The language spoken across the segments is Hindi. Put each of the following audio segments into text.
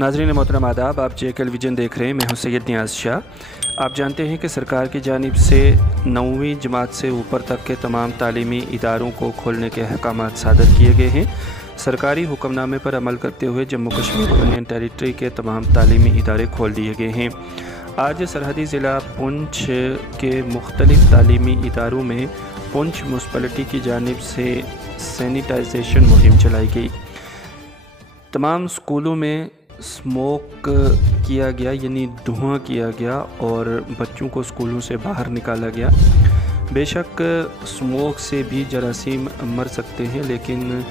नाज़रीन मोहतरम आदाब, आप JKL विजन देख रहे हैं। मैं हूं सैयद नियाज़ शाह। आप जानते हैं कि सरकार की जानिब से 9वीं जमात से ऊपर तक के तमाम तालीमी इदारों को खोलने के अहकाम सादर किए गए हैं। सरकारी हुक्मनामे पर अमल करते हुए जम्मू कश्मीर यूनियन टेरिटरी के तमाम तालीमी इदारे खोल दिए गए हैं। आज सरहदी ज़िला पुंछ के मुख्तलिफ़ तालीमी इदारों में पुंछ म्यूनसिपलिटी की जानिब से सैनिटाइजेशन मुहिम चलाई गई। तमाम स्कूलों में स्मोक किया गया, यानी धुआं किया गया और बच्चों को स्कूलों से बाहर निकाला गया। बेशक स्मोक से भी जरासीम मर सकते हैं, लेकिन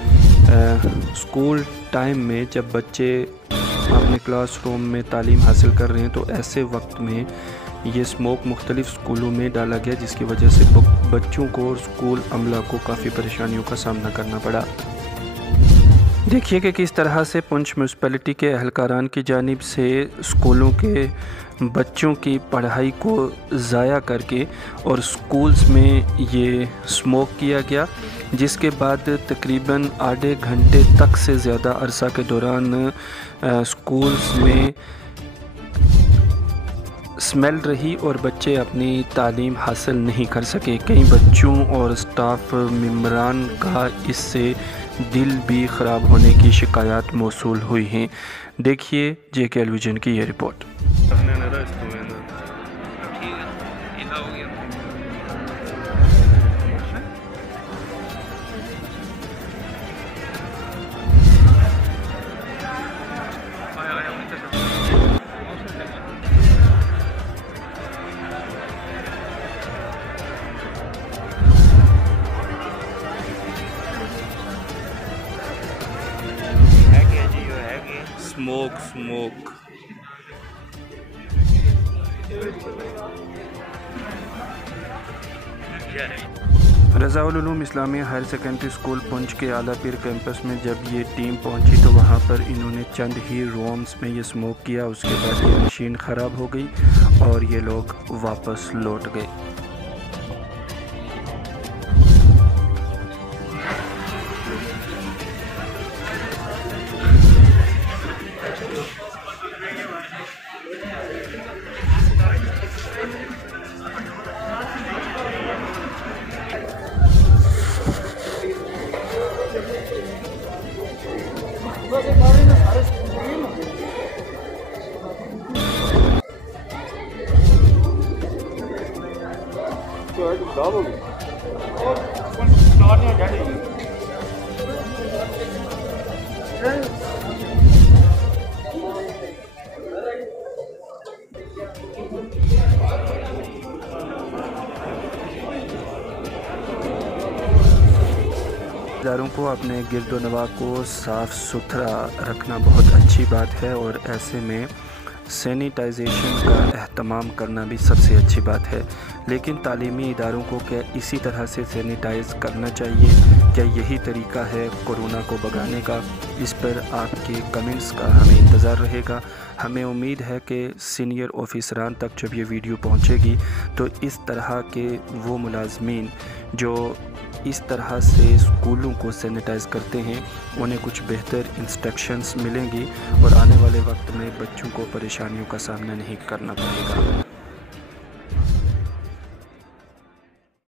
स्कूल टाइम में जब बच्चे अपने क्लासरूम में तालीम हासिल कर रहे हैं तो ऐसे वक्त में ये स्मोक मुख्तलिफ़ स्कूलों में डाला गया, जिसकी वजह से बच्चों को और स्कूल अमला को काफ़ी परेशानियों का सामना करना पड़ा। देखिए कि किस तरह से पुंछ म्यूनसिपलिटी के अहलकारान की जानिब से स्कूलों के बच्चों की पढ़ाई को ज़ाया करके और स्कूल्स में ये स्मोक किया गया, जिसके बाद तकरीबन आधे घंटे तक से ज़्यादा अरसा के दौरान स्कूल्स में स्मेल रही और बच्चे अपनी तालीम हासिल नहीं कर सके। कई बच्चों और स्टाफ मेंबरान का इससे दिल भी ख़राब होने की शिकायत मौसूल हुई हैं। देखिए JKL विजन की ये रिपोर्ट। स्मोक Razaul Uloom Islamia higher secondary school Poonch के आला पीर कैंपस में जब ये टीम पहुंची तो वहां पर इन्होंने चंद ही रूम्स में ये स्मोक किया। उसके बाद ये मशीन ख़राब हो गई और ये लोग वापस लौट गए। इदारों को अपने गिरदो नवा को साफ़ सुथरा रखना बहुत अच्छी बात है और ऐसे में सैनिटाइजेशन का एहतमाम करना भी सबसे अच्छी बात है। लेकिन तालीमी इदारों को क्या इसी तरह से सैनिटाइज़ करना चाहिए? क्या यही तरीका है कोरोना को भगाने का? इस पर आपके कमेंट्स का हमें इंतज़ार रहेगा। हमें उम्मीद है कि सीनियर ऑफिसरान तक जब ये वीडियो पहुंचेगी तो इस तरह के वो मुलाजमीन जो इस तरह से स्कूलों को सैनिटाइज़ करते हैं उन्हें कुछ बेहतर इंस्ट्रक्शंस मिलेंगी और आने वाले वक्त में बच्चों को परेशानियों का सामना नहीं करना पड़ेगा।